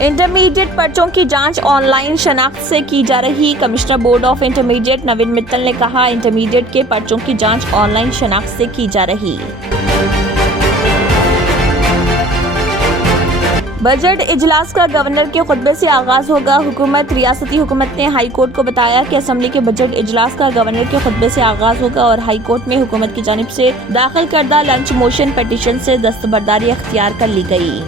Intermediate पर्चों की जांच online शनाख्त से की जा रही। कमिश्नर बोर्ड ऑफ इंटरमीडिएट नवीन मित्तल ने कहा, इंटरमीडिएट के पर्चों की जांच ऑनलाइन शनाख्त से की जा रही। बजट इजलास का गवर्नर के खुतबे से आगाज होगा। रियासती हुकूमत ने हाई कोर्ट को बताया कि असेंबली के बजट इजलास का गवर्नर के खुतबे से आगाज होगा और हाई कोर्ट में हुकूमत की जानिब से दाखिल करदा लंच मोशन पिटीशन से दस्तबरदारी अख्तियार कर ली गई।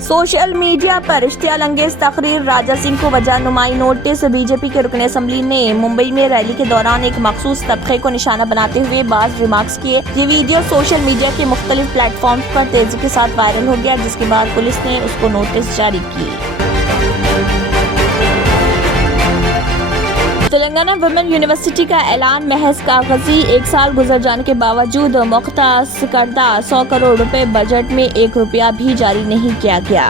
सोशल मीडिया पर इश्तियाल अंगेज तकरीर, राजा सिंह को वजह नुमाई नोटिस। बीजेपी के रुकन असम्बली ने मुंबई में रैली के दौरान एक मखसूस तबके को निशाना बनाते हुए बाज़ रिमार्क्स किए। ये वीडियो सोशल मीडिया के मुख्तलिफ प्लेटफॉर्म्स पर तेजी के साथ वायरल हो गया, जिसके बाद पुलिस ने उसको नोटिस जारी की। तेलंगाना वुमेन यूनिवर्सिटी का ऐलान महज कागजी। 1 साल गुजर जाने के बावजूद मुख्तस करदा 100 करोड़ रुपए बजट में 1 रुपया भी जारी नहीं किया गया।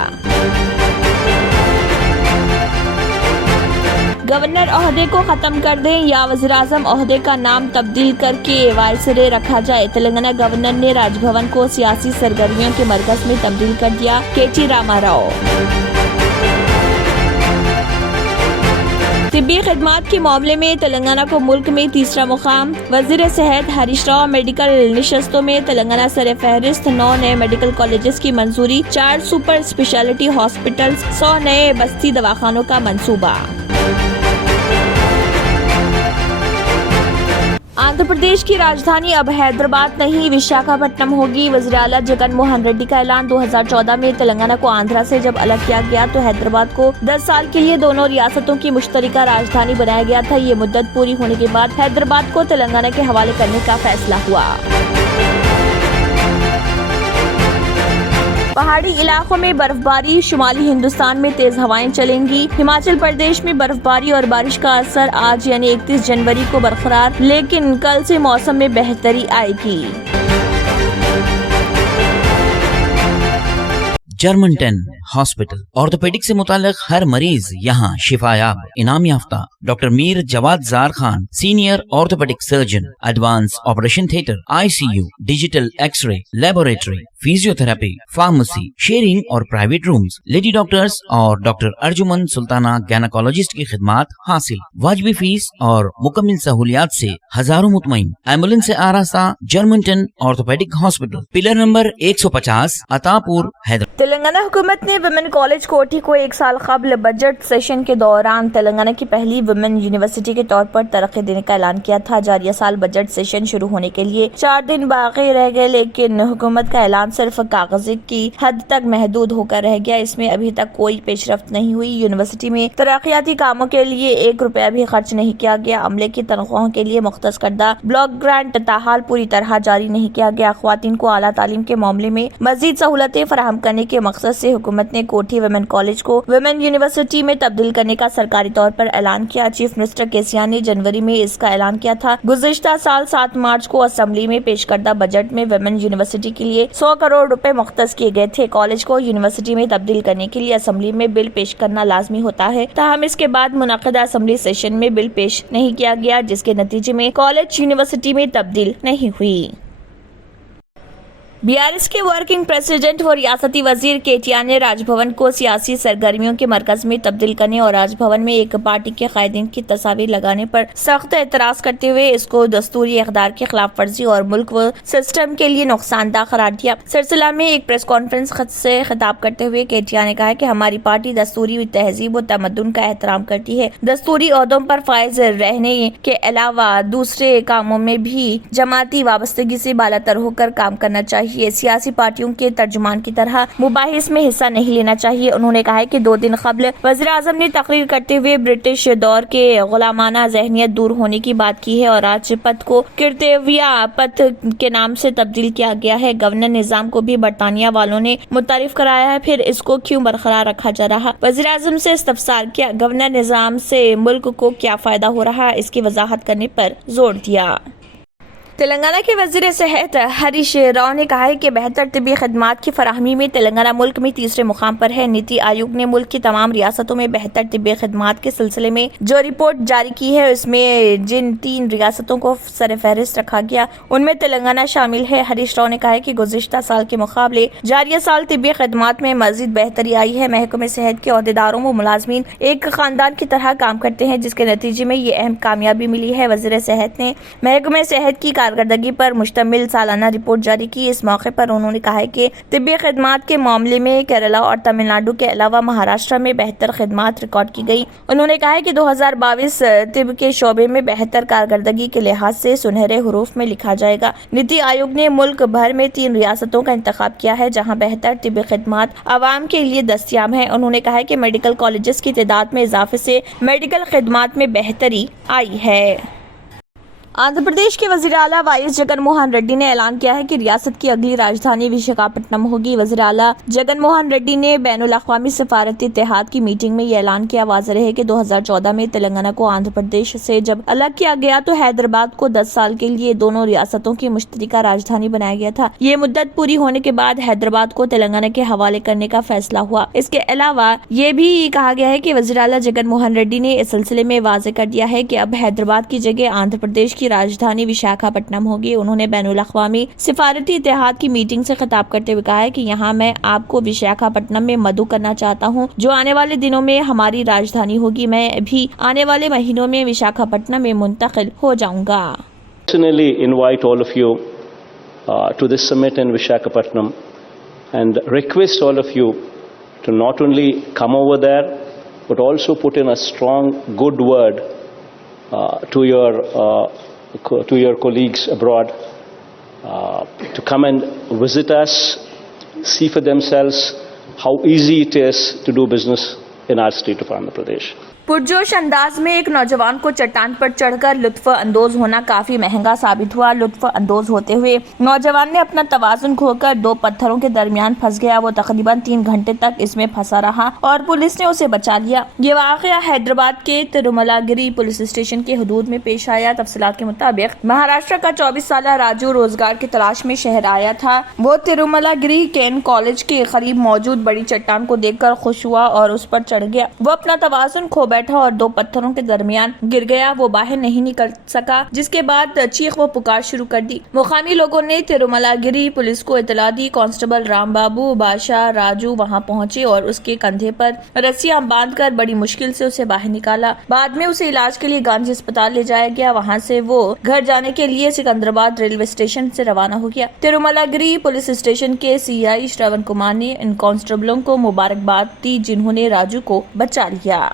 गवर्नर ओहदे को खत्म कर दें या वज़ीर-ए-आज़म ओहदे का नाम तब्दील करके वायसरे रखा जाए। तेलंगाना गवर्नर ने राजभवन को सियासी सरगर्मियों के मरकज में तब्दील कर दिया। के.टी. रामाराव। तिब्बी खिदमात के मामले में तेलंगाना को मुल्क में तीसरा मुकाम। वजीर सेहत हरीश राव। मेडिकल निशस्तों में तेलंगाना सर फहरिस्त। 9 नए मेडिकल कॉलेजेस की मंजूरी। 4 सुपर स्पेशलिटी हॉस्पिटल्स, 100 नए बस्ती दवाखानों का मंसूबा। आंध्र प्रदेश की राजधानी अब हैदराबाद नहीं, विशाखापट्टनम होगी। वज़ीर आला जगन मोहन रेड्डी का ऐलान। 2014 में तेलंगाना को आंध्रा से जब अलग किया गया तो हैदराबाद को 10 साल के लिए दोनों रियासतों की मुश्तरका राजधानी बनाया गया था। ये मुद्दत पूरी होने के बाद हैदराबाद को तेलंगाना के हवाले करने का फैसला हुआ। पहाड़ी इलाकों में बर्फबारी। शुमाली हिंदुस्तान में तेज हवाएं चलेंगी। हिमाचल प्रदेश में बर्फबारी और बारिश का असर आज यानी 31 जनवरी को बरकरार, लेकिन कल से मौसम में बेहतरी आएगी। जर्मनटन हॉस्पिटल ऑर्थोपेडिक से मुताल्लिक हर मरीज यहाँ शिफायाब। इनाम याफ्ता doctor Mir Jawad Zar Khan, senior orthopaedic surgeon, advance operation theatre, ICU, digital x ray, laboratory, physiotherapy, pharmacy, sharing और प्राइवेट रूम्स, लेडी डॉक्टर्स और डॉक्टर अर्जुमन सुल्ताना गायनेकोलॉजिस्ट की खिदमात हासिल। वाजबी फीस और मुकम्मल सहूलियात से हजारों मुतमईन। एम्बुलेंस से आरास्ता Germanton orthopaedic hospital, pillar number 150, Attapur, Hyderabad. Telangana हुकूमत ने वुमेन कॉलेज कोठी को 1 साल कबल बजट सेशन के दौरान तेलंगाना की पहली वुमेन यूनिवर्सिटी के तौर पर तरक्की देने का ऐलान किया था। जारिया साल बजट सेशन शुरू होने के लिए 4 दिन बाकी रह गए, लेकिन हुकूमत का ऐलान सिर्फ कागजी की हद तक महदूद होकर रह गया। इसमें अभी तक कोई पेशरफ्त नहीं हुई। यूनिवर्सिटी में तरक्याती कामों के लिए 1 रुपया भी खर्च नहीं किया गया। अमले की तनख्वाहों के लिए मुख्तस करदा ब्लॉक ग्रांट ताहाल पूरी तरह जारी नहीं किया गया। ख्वातीन को आला तालीम के मामले में मजीद सहूलतें फराहम करने के मकसद से हुकूमत ने कोठी वुमेन कॉलेज को वुमेन यूनिवर्सिटी में तब्दील करने का सरकारी तौर पर ऐलान किया। चीफ मिनिस्टर केसीआर ने जनवरी में इसका ऐलान किया था। गुज़िश्ता साल 7 मार्च को असेंबली में पेश करदा बजट में वुमेन यूनिवर्सिटी के लिए 100 करोड़ रुपए मुख्तस किए गए थे। कॉलेज को यूनिवर्सिटी में तब्दील करने के लिए असेंबली में बिल पेश करना लाजमी होता है, ताहम इसके बाद मुनक़दा असेंबली सेशन में बिल पेश नहीं किया गया, जिसके नतीजे में कॉलेज यूनिवर्सिटी में तब्दील नहीं हुई। BRS के वर्किंग प्रेसिडेंट व रियासती वजीर के.टी.आर. ने राजभवन को सियासी सरगर्मियों के मरकज में तब्दील करने और राजभवन में एक पार्टी के कायदीन की तस्वीर लगाने पर सख्त एतराज करते हुए इसको दस्तूरी इक़दार की खिलाफ वर्जी और मुल्क व सिस्टम के लिए नुकसानदा करार दिया। सिलसिला में एक प्रेस कॉन्फ्रेंस से खिताब करते हुए के.टी.आर. ने कहा कि हमारी पार्टी दस्तूरी तहजीब व तमद्दुन का एहतराम करती है। दस्तूरी ओहदों पर फाइज रहने के अलावा दूसरे कामों में भी जमाती वाबस्तगी से बालातर होकर काम करना चाहिए। सियासी पार्टियों के तर्जुमान की तरह मुबाहिस में हिस्सा नहीं लेना चाहिए। उन्होंने कहा कि 2 दिन कबल वज़ीर आज़म ने तकरीर करते हुए ब्रिटिश दौर के गुलामाना ज़हनियत दूर होने की बात की है और राजपथ को किर्तेविया पथ के नाम से तब्दील किया गया है। गवर्नर निज़ाम को भी बरतानिया वालों ने मुतारिफ कराया है, फिर इसको क्यों बरकरार रखा जा रहा। वज़ीर आज़म से इस्तफसार किया, गवर्नर निज़ाम से मुल्क को क्या फ़ायदा हो रहा, इसकी वजाहत करने पर जोर दिया। تلنگانہ کے وزیر صحت ہریش راؤ نے کہا ہے کہ بہتر طبی خدمات کی فراہمی میں تلنگانہ ملک میں تیسرے مقام پر ہے۔ نیتی آیوگ نے ملک کی تمام ریاستوں میں بہتر طبی خدمات کے سلسلے میں جو رپورٹ جاری کی ہے اس میں جن 3 ریاستوں کو سر فہرست رکھا گیا ان میں تلنگانہ شامل ہے۔ ہریش راؤ نے کہا ہے کہ گزشتہ سال کے مقابلے جاریہ سال طبی خدمات میں مزید بہتری آئی ہے۔ محکمہ صحت کے عہدیداروں و ملازمین ایک خاندان کی طرح کام کرتے ہیں جس کے نتیجے میں یہ اہم کامیابی ملی ہے۔ وزیر صحت نے محکمہ صحت کی کارکردگی پر مشتمل سالانہ رپورٹ جاری کی۔ اس موقع پر انہوں نے کہا کہ طبی خدمات کے معاملے میں کیرلا اور تمل ناڈو کے علاوہ مہاراشٹر میں بہتر خدمات ریکارڈ کی گئی۔ انہوں نے کہا کہ 2022 طب کے شعبے میں بہتر کارکردگی کے لحاظ سے سنہرے حروف میں لکھا جائے گا۔ نیتی آیوگ نے ملک بھر میں 3 ریاستوں کا انتخاب کیا ہے جہاں بہتر طبی خدمات عوام کے لیے دستیاب ہیں۔ انہوں نے کہا کہ میڈیکل کالجز کی تعداد میں اضافے سے میڈیکل خدمات میں بہتری آئی ہے۔ آندھرا پردیش کے وزیر اعلیٰ وائی ایس جگن موہن ریڈی نے اعلان کیا ہے کہ ریاست کی اگلی راجدھانی وشاکھاپٹنم ہوگی۔ وزیر اعلیٰ جگن موہن ریڈی نے بین الاقوامی سفارتی اتحاد کی میٹنگ میں یہ اعلان کیا۔ واضح ہے کہ 2014 میں تلنگانہ کو آندھرا پردیش سے جب الگ کیا گیا تو حیدرآباد کو 10 سال کے لیے دونوں ریاستوں کی مشترکہ راجدھانی بنایا گیا تھا۔ یہ مدت پوری ہونے کے بعد حیدرآباد کو تلنگانہ کے حوالے کرنے کا فیصلہ ہوا۔ اس کے علاوہ یہ بھی کہا گیا ہے کہ وزیر اعلیٰ جگن موہن ریڈی نے اس سلسلے میں واضح کر دیا ہے کہ اب حیدرآباد کی جگہ آندھرا پردیش کی راجدھانی وشاکھاپٹنم ہوگی۔ انہوں نے بین الاقوامی سفارتی اتحاد کی میٹنگ سے خطاب کرتے ہوئے کہا ہے کہ یہاں میں آپ کو وشاکھاپٹنم میں مدعو کرنا چاہتا ہوں جو آنے والے دنوں میں ہماری راجدھانی ہوگی۔ میں بھی آنے والے مہینوں میں وشاکھاپٹنم میں منتقل ہو جاؤں گا۔ Personally invite all of you to this summit in Visakhapatnam and request all of you to not only come over there but also put in a strong good word to your colleagues abroad to come and visit us, see for themselves how easy it is to do business in our state of Andhra Pradesh. پرجوش انداز میں ایک نوجوان کو چٹان پر چڑھ کر لطف اندوز ہونا کافی مہنگا ثابت ہوا۔ لطف اندوز ہوتے ہوئے نوجوان نے اپنا توازن کھو کر 2 پتھروں کے درمیان پھنس گیا۔ وہ تقریباً 3 گھنٹے تک اس میں پھنسا رہا اور پولیس نے اسے بچا لیا۔ یہ واقعہ حیدرآباد کے تروملا گری پولیس اسٹیشن کے حدود میں پیش آیا۔ تفصیلات کے مطابق مہاراشٹر کا 24 سالہ راجو روزگار کی تلاش میں شہر آیا تھا۔ وہ تروملا گری کین کالج کے قریب موجود بڑی چٹان کو دیکھ کر خوش ہوا اور اس پر چڑھ گیا۔ وہ اپنا توازن کھو بیٹھا اور 2 پتھروں کے درمیان گر گیا۔ وہ باہر نہیں نکل سکا جس کے بعد چیخ و پکار شروع کر دی۔ مقامی لوگوں نے تروملا گری پولیس کو اطلاع دی۔ کانسٹیبل رام بابو بادشاہ راجو وہاں پہنچے اور اس کے کندھے پر رسیاں باندھ کر بڑی مشکل سے اسے باہر نکالا۔ بعد میں اسے علاج کے لیے گانجی اسپتال لے جایا گیا۔ وہاں سے وہ گھر جانے کے لیے سکندرآباد ریلوے اسٹیشن سے روانہ ہو گیا۔ تروملا گری پولیس اسٹیشن کے سی آئی شرون کمار نے ان کانسٹیبلوں کو مبارکباد دی جنہوں نے راجو کو بچا لیا۔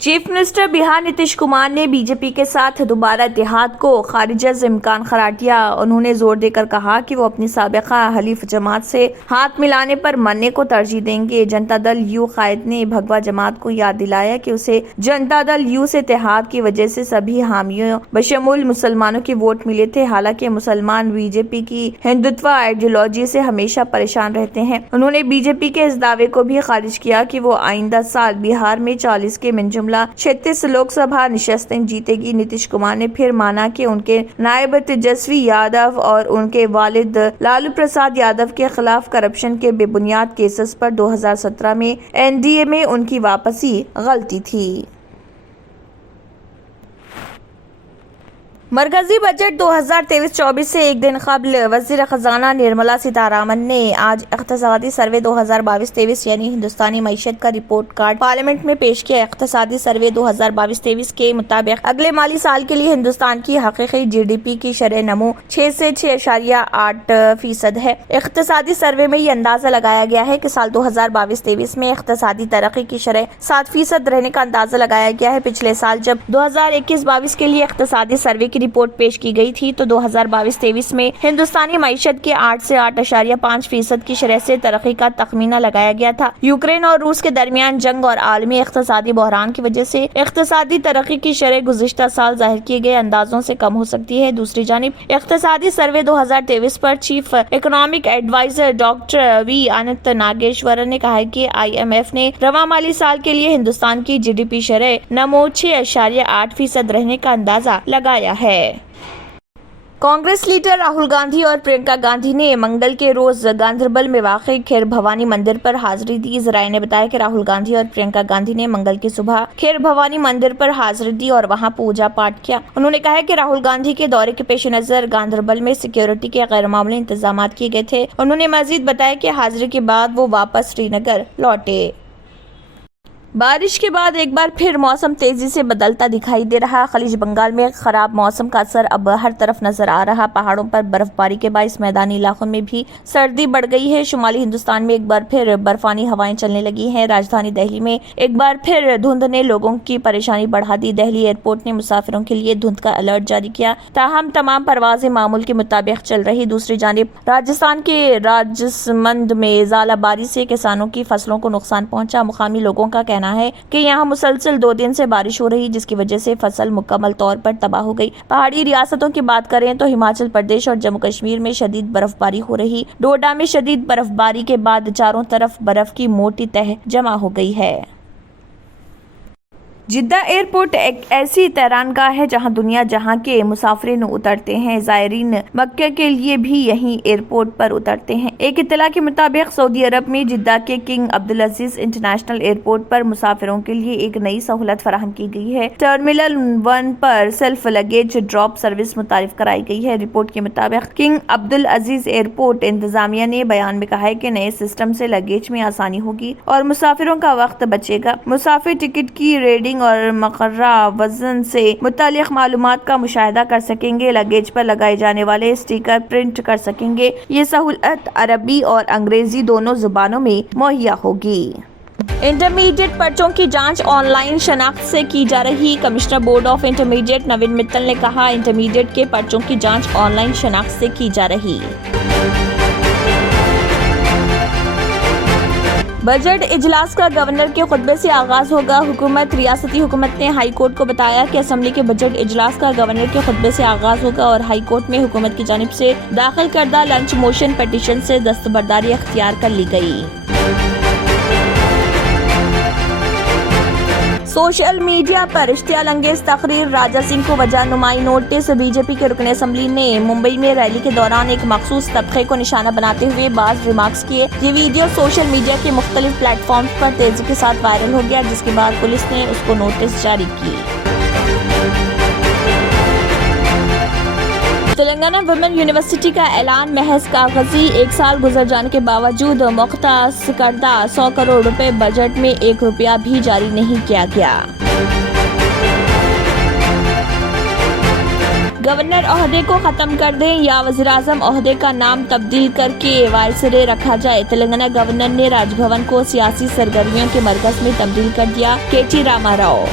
چیف منسٹر بہار نتیش کمار نے بی جے پی کے ساتھ دوبارہ اتحاد کو خارج از امکان قرار دیا۔ انہوں نے زور دے کر کہا کہ وہ اپنی سابقہ حلیف جماعت سے ہاتھ ملانے پر مرنے کو ترجیح دیں گے۔ جنتا دل یو قائد نے بھگوا جماعت کو یاد دلایا کہ اسے جنتا دل یو سے اتحاد کی وجہ سے سبھی حامیوں بشمول مسلمانوں کے ووٹ ملے تھے۔ حالانکہ مسلمان بی جے پی کی ہندوتوا آئیڈیالوجی سے ہمیشہ پریشان رہتے ہیں۔ انہوں نے بی جے پی کے اس دعوے کو بھی خارج کیا کہ وہ آئندہ سال بہار میں 40 کے من جملہ 36 لوک سبھا نشستیں جیتے گی۔ نتیش کمار نے پھر مانا کہ ان کے نائب تیجسوی یادو اور ان کے والد لالو پرساد یادو کے خلاف کرپشن کے بے بنیاد کیسز پر 2017 میں این ڈی اے میں ان کی واپسی غلطی تھی۔ مرکزی بجٹ 2023-24 سے ایک دن قبل وزیر خزانہ نرملا سیتارمن نے آج اقتصادی سروے 2022-23 یعنی ہندوستانی معیشت کا رپورٹ کارڈ پارلیمنٹ میں پیش کیا۔ اقتصادی سروے 2022-23 کے مطابق اگلے مالی سال کے لیے ہندوستان کی حقیقی جی ڈی پی کی شرح نمو 6 سے 6.8% ہے۔ اقتصادی سروے میں یہ اندازہ لگایا گیا ہے کہ سال 2022-23 میں اقتصادی ترقی کی شرح 7% رہنے کا اندازہ لگایا گیا ہے۔ پچھلے سال جب 2021-22 کے لیے اقتصادی سروے کی رپورٹ پیش کی گئی تھی تو 2022-23 میں ہندوستانی معیشت کے 8 سے 8.5% کی شرح سے ترقی کا تخمینہ لگایا گیا تھا۔ یوکرین اور روس کے درمیان جنگ اور عالمی اقتصادی بحران کی وجہ سے اقتصادی ترقی کی شرح گزشتہ سال ظاہر کیے گئے اندازوں سے کم ہو سکتی ہے۔ دوسری جانب اقتصادی سروے 2023 پر چیف اکنامک ایڈوائزر ڈاکٹر وی اننت ناگیشورن نے کہا کہ آئی ایم ایف نے رواں مالی سال کے لیے ہندوستان کی جی ڈی پی شرح نمو 6.8% رہنے کا اندازہ لگایا ہے۔ कांग्रेस लीडर राहुल गांधी और प्रियंका गांधी ने मंगल के रोज गांधरबल में वाक़ई खैर भवानी मंदिर पर हाजिरी दी। जराये ने बताया कि राहुल गांधी और प्रियंका गांधी ने मंगल की सुबह खैर भवानी मंदिर पर हाजिरी दी और वहां पूजा पाठ किया। उन्होंने कहा कि राहुल गांधी के दौरे के पेश नजर गांधरबल में सिक्योरिटी के गैर मामूली इंतजाम किए गए थे। उन्होंने मजीद बताया कि हाजिरी के बाद वो वापस श्रीनगर लौटे। बारिश के बाद एक बार फिर मौसम तेजी से बदलता दिखाई दे रहा। खलीज बंगाल में खराब मौसम का असर अब हर तरफ नजर आ रहा। पहाड़ों पर बर्फबारी के बायस मैदानी इलाकों में भी सर्दी बढ़ गई है। शुमाली हिंदुस्तान में एक बार फिर बर्फानी हवाएं चलने लगी हैं। राजधानी दिल्ली में एक बार फिर धुंध ने लोगों की परेशानी बढ़ा दी। दिल्ली एयरपोर्ट ने मुसाफिरों के लिए धुंध का अलर्ट जारी किया। ताहम तमाम परवाजें मामूल के मुताबिक चल रही। दूसरी जानिब राजस्थान के राजसमंद में ज़ालाबारी से किसानों की फसलों को नुकसान पहुंचा। मुकामी लोगों का कहना है कि यहाँ मुसलसल 2 दिन से बारिश हो रही, जिसकी वजह से फसल मुकम्मल तौर पर तबाह हो गई। पहाड़ी रियासतों की बात करें तो हिमाचल प्रदेश और जम्मू कश्मीर में शदीद बर्फबारी हो रही। डोडा में शदीद बर्फबारी के बाद चारों तरफ बर्फ की मोटी तह जमा हो गई है। जिद्दा एयरपोर्ट एक ऐसी तैरानगाह है जहां दुनिया जहां के मुसाफिरीन उतरते हैं। ज़ायरीन मक्का के लिए भी यहीं एयरपोर्ट पर उतरते हैं। एक इत्तला के मुताबिक सऊदी अरब में जिद्दा के किंग अब्दुल अजीज इंटरनेशनल एयरपोर्ट पर मुसाफिरों के लिए एक नई सहूलत फराहम की गई है। टर्मिनल 1 पर सेल्फ लगेज ड्रॉप सर्विस मुतारिफ कराई गई है। रिपोर्ट के मुताबिक किंग अब्दुल अजीज एयरपोर्ट इंतजामिया ने बयान में कहा है कि नए सिस्टम से लगेज में आसानी होगी और मुसाफिरों का वक्त बचेगा। मुसाफिर टिकट की रेडिंग और मकर्रा वजन से मुतालिक मालूमात का मुशाहिदा कर सकेंगे। लगेज पर लगाए जाने वाले स्टिकर प्रिंट कर सकेंगे। ये सहूलत अरबी और अंग्रेजी दोनों जुबानों में मुहैया होगी। इंटरमीडिएट पर्चों की जांच ऑनलाइन शनाख्त से की जा रही। कमिश्नर बोर्ड ऑफ इंटरमीडिएट नवीन मित्तल ने कहा, इंटरमीडिएट के पर्चों की जांच ऑनलाइन शनाख्त से की जा रही। बजट इजलास का गवर्नर के खुतबे से आगाज होगा। रियासती हुकूमत ने हाई कोर्ट को बताया कि असेंबली के बजट इजलास का गवर्नर के खुतबे से आगाज होगा और हाई कोर्ट में हुकूमत की जानिब से दाखिल करदा लंच मोशन पिटीशन से दस्तबरदारी अख्तियार कर ली गई। सोशल मीडिया पर इश्तियाल अंगेज तकरीर, राजा सिंह को वजह नुमाई नोटिस। बीजेपी के रुकन असम्बली ने मुंबई में रैली के दौरान एक मखसूस तबके को निशाना बनाते हुए बाज़ रिमार्क्स किए। ये वीडियो सोशल मीडिया के मुख्तलिफ प्लेटफॉर्म्स पर तेजी के साथ वायरल हो गया, जिसके बाद पुलिस ने उसको नोटिस जारी की। तेलंगाना वुमेन यूनिवर्सिटी का ऐलान महज कागजी। 1 साल गुजर जाने के बावजूद मुख्तस करदा 100 करोड़ रुपए बजट में 1 रुपया भी जारी नहीं किया गया। गवर्नर ओहदे को खत्म कर दें या वज़ीर-ए-आज़म ओहदे का नाम तब्दील करके वायसरे रखा जाए। तेलंगाना गवर्नर ने राजभवन को सियासी सरगर्मियों के मरकज में तब्दील कर दिया। के.टी. रामाराव।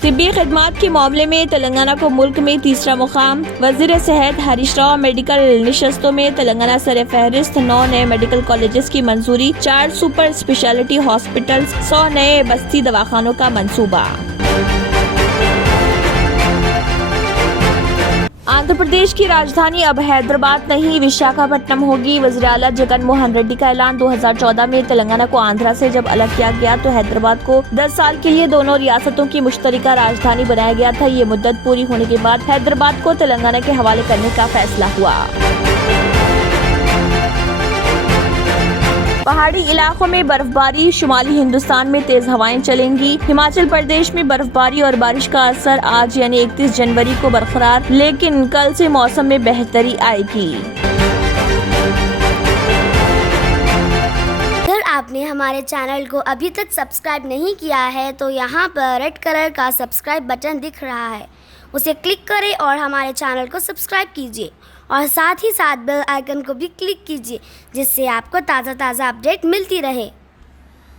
तिब्बी खिदमात के मामले में तेलंगाना को मुल्क में तीसरा मुकाम। वजीर सेहत हरीश राव। मेडिकल निशस्तों में तेलंगाना सर फहरिस्त। 9 नए मेडिकल कॉलेजेस की मंजूरी। 4 सुपर स्पेशलिटी हॉस्पिटल्स। 100 नए बस्ती दवाखानों का मंसूबा। आंध्र प्रदेश की राजधानी अब हैदराबाद नहीं विशाखापट्टनम होगी। वज़ीर आला जगन मोहन रेड्डी का ऐलान। 2014 में तेलंगाना को आंध्रा से जब अलग किया गया तो हैदराबाद को 10 साल के लिए दोनों रियासतों की मुश्तरका राजधानी बनाया गया था। ये मुद्दत पूरी होने के बाद हैदराबाद को तेलंगाना के हवाले करने का फैसला हुआ। पहाड़ी इलाकों में बर्फबारी। शुमाली हिंदुस्तान में तेज हवाएं चलेंगी। हिमाचल प्रदेश में बर्फबारी और बारिश का असर आज यानी 31 जनवरी को बरकरार, लेकिन कल से मौसम में बेहतरी आएगी। अगर आपने हमारे चैनल को अभी तक सब्सक्राइब नहीं किया है तो यहाँ पर रेड कलर का सब्सक्राइब बटन दिख रहा है, उसे क्लिक करें और हमारे चैनल को सब्सक्राइब कीजिए और साथ ही साथ बेल आइकन को भी क्लिक कीजिए, जिससे आपको ताज़ा अपडेट मिलती रहे।